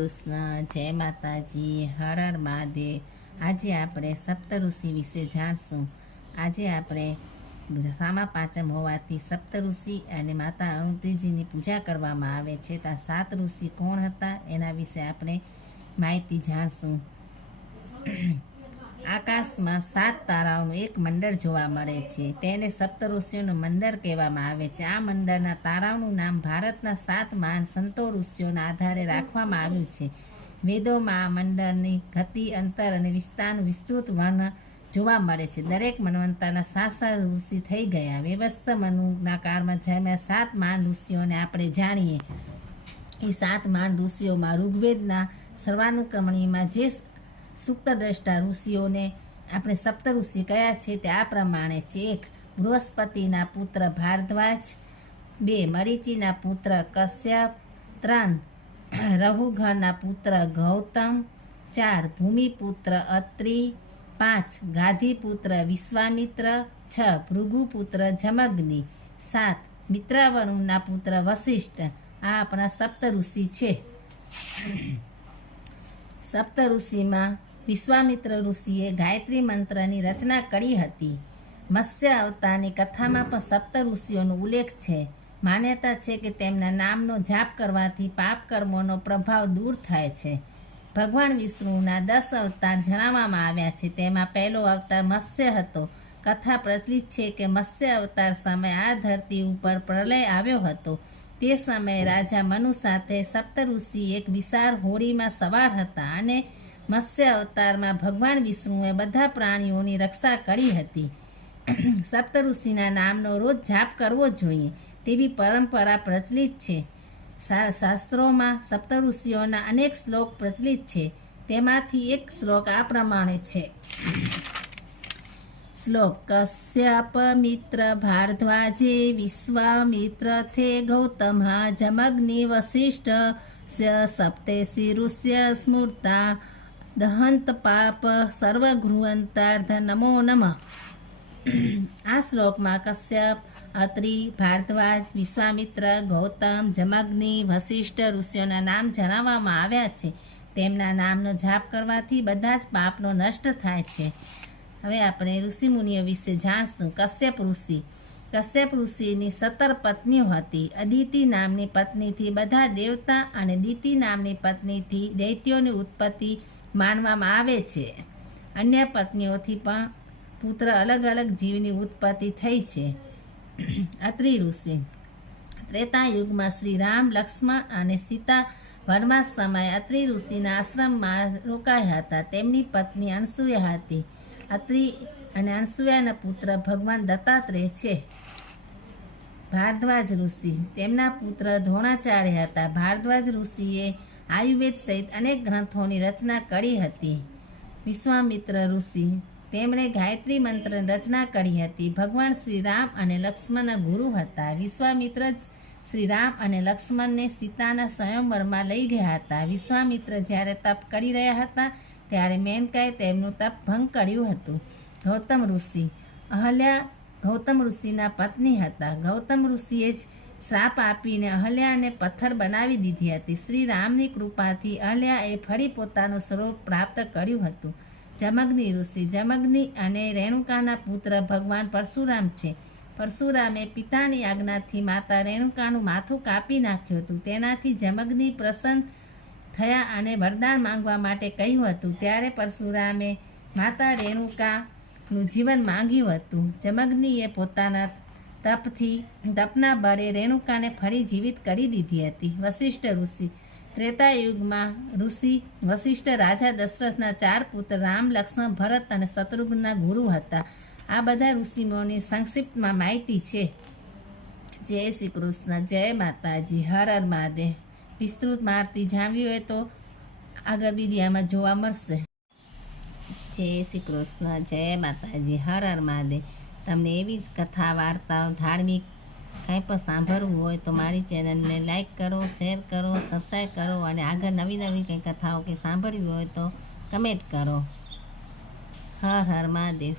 કૃષ્ણ, જય માતાજી, હર હર મહાદેવ. આજે આપણે સપ્તઋષિ વિશે જાણશું. આજે આપણે સામા પાંચમ હોવાથી સપ્તઋષિ અને માતા અરુંધતીજીની પૂજા કરવામાં આવે છે. તો સાત ઋષિ કોણ હતા? એના વિશે આપણે માહિતી જાણશું. આકાશમાં સાત તારાઓનું એક મંડળ જોવા મળે છે. તેને સપ્તઋષિઓનું મંડળ કહેવામાં આવે છે. આ મંડળના તારાઓનું નામ ભારતના સાત મહાન સંતો ઋષિઓના આધારે રાખવામાં આવ્યું છે. વેદોમાં આ મંડળની ગતિ, અંતર અને વિસ્તારનું વિસ્તૃત વર્ણન જોવા મળે છે. દરેક મનવંતાના સાત સાત ઋષિ થઈ ગયા. વ્યવસ્થ મનુના કાળમાં જન્મ્યા સાત મહાન ઋષિઓને આપણે જાણીએ, એ સાત મહાન ઋષિઓમાં ઋગ્વેદના સર્વાનુક્રમણીમાં જે સુક્ત દ્રષ્ટા ઋષિઓને આપણે સપ્ત ઋષિ કયા છે તે આ પ્રમાણે છે. એક, બૃહસ્પતિના પુત્ર ભારદ્વાજ. બે, મરીચીના પુત્ર કશ્યપ. ત્રણ રઘુઘરના પુત્ર ગૌતમ. ચાર, ભૂમિપુત્ર અત્રિ. પાંચ, ગાધીપુત્ર વિશ્વામિત્ર. છ, ભૃગુપુત્ર જમગ્નિ. સાત મિત્રાવરુણના પુત્ર વશિષ્ઠ. આ આપણા સપ્ત ઋષિ છે. સપ્ત ઋષિમાં વિશ્વામિત્ર ઋષિએ ગાયત્રી મંત્રની રચના કરી હતી. મત્સ્ય અવતારની કથામાં પણ સપ્ત ઋષિઓનો ઉલ્લેખ છે. માન્યતા છે કે તેમના નામનો જાપ કરવાથી પાપ કર્મોનો પ્રભાવ દૂર થાય છે. ભગવાન વિષ્ણુના દસ અવતાર જણાવવામાં આવ્યા છે. તેમાં પહેલો અવતાર મત્સ્ય હતો. કથા પ્રચલિત છે કે મત્સ્ય અવતાર સમયે આ ધરતી ઉપર પ્રલય આવ્યો હતો. તે સમયે રાજા મનુ સાથે સપ્તઋષિ એક વિશાળ હોડીમાં સવાર હતા અને મત્સ્ય અવતારમાં ભગવાન વિષ્ણુએ બધા પ્રાણીઓની રક્ષા કરી હતી. સપ્તઋષિના નામનો રોજ જાપ કરવો જોઈએ તેવી પરંપરા પ્રચલિત છે. શાસ્ત્રોમાં સપ્તઋષિઓના અનેક શ્લોક પ્રચલિત છે. તેમાંથી એક શ્લોક આ પ્રમાણે છે. શ્લોક, કશ્યપ મિત્ર ભારદ્વાજે વિશ્વામિત્ર થે ગૌતમ જમગ્નિ વસિષ્ઠ સપ્તેસી ઋષ્ય સ્મૃતા દહંત પાપ સર્વ ગૃહંતાર્ધ નમો નમઃ આ શ્લોકમાં કશ્યપ અત્રિ ભારદ્વાજ વિશ્વામિત્ર ગૌતમ જમગ્નિ વશિષ્ઠ ઋષિઓના નામ જણાવવામાં આવ્યા છે। તેમના નામનો જાપ કરવાથી બધા જ પાપનો નષ્ટ થાય છે। હવે આપણે ઋષિમુનિઓ વિશે જાણશું, કશ્યપ ઋષિ। કશ્યપ ઋષિની સત્તર પત્નીઓ હતી। અદિતિ નામની પત્નીથી બધા દેવતા અને દિતિ નામની પત્નીથી દૈત્યોની ઉત્પત્તિ માનવામાં આવે છે. અન્ય પત્નીઓથી પણ પુત્ર અલગ અલગ જીવની ઉત્પત્તિ થઈ છે. અત્રિ ઋષિ. ત્રેતા યુગમાં શ્રી રામ, લક્ષ્મણ અને સીતા વનવાસ સમયે અત્રિ ઋષિના આશ્રમમાં રોકાયા હતા. તેમની પત્ની અનસૂયા હતી. અત્રિ અને અનસૂયાના પુત્ર ભગવાન દત્તાત્રેય છે. ભારદ્વાજ ઋષિ. તેમના પુત્ર દ્રોણાચાર્ય હતા. ભારદ્વાજ ઋષિએ આયુર્વેદ સહિત અનેક ગ્રંથોની રચના કરી હતી. વિશ્વામિત્ર ઋષિ તેમણે ગાયત્રી મંત્રની રચના કરી હતી. ભગવાન શ્રી રામ અને લક્ષ્મણના ગુરુ હતા. વિશ્વામિત્ર શ્રી રામ અને લક્ષ્મણને સીતાના સ્વયંવરમાં લઈ ગયા હતા. વિશ્વામિત્ર જ્યારે તપ કરી રહ્યા હતા, ત્યારે મેનકાએ તેમનું તપ ભંગ કર્યું હતું. ગૌતમ ઋષિ અહલ્યા ગૌતમ ઋષિના પત્ની હતા. ગૌતમ ઋષિએ જ શ્રાપ આપીને અહલ્યાને પથ્થર બનાવી દીધી હતી. શ્રી રામની કૃપાથી અહલ્યાએ ફરી પોતાનું સ્વરૂપ પ્રાપ્ત કર્યું હતું. જમગ્નિ ઋષિ, જમગ્નિ અને રેણુકાના પુત્ર ભગવાન પરશુરામ છે. પરશુરામે પિતાની આજ્ઞાથી માતા રેણુકાનું માથું કાપી નાખ્યું હતું. તેનાથી જમગ્નિ પ્રસન્ન થયા અને વરદાન માંગવા માટે કહ્યું હતું. ત્યારે પરશુરામે માતા રેણુકાનું જીવન માંગ્યું હતું. જમગ્નિએ પોતાના તપથી તપના બળે રેણુકાને ફરી જીવિત કરી દીધી હતી. વશિષ્ઠ ઋષિ. ત્રેતા યુગમાં ઋષિ વશિષ્ઠ રાજા દશરથના ચાર પુત્ર રામ, લક્ષ્મણ, ભરત અને શત્રુઘ્નના ગુરુ હતા. આ બધા ઋષિમોની સંક્ષિપ્તમાં માહિતી છે. જય શ્રી કૃષ્ણ, જય માતાજી, હર હર મહાદેવ. વિસ્તૃત મારતી જાણવી હોય તો આગળ વિડીયામાં જોવા મળશે. જય શ્રી કૃષ્ણ, જય માતાજી, હર હર મહાદેવ. તમને એવી જ કથા, વાર્તાઓ, ધાર્મિક કાંઈ પણ સાંભળવું હોય તો મારી ચેનલને લાઈક કરો, શેર કરો, સબસ્ક્રાઈબ કરો અને આગળ નવી નવી કંઈ કથાઓ કે સાંભળવી હોય તો કમેન્ટ કરો. હર હર મહાદેવ.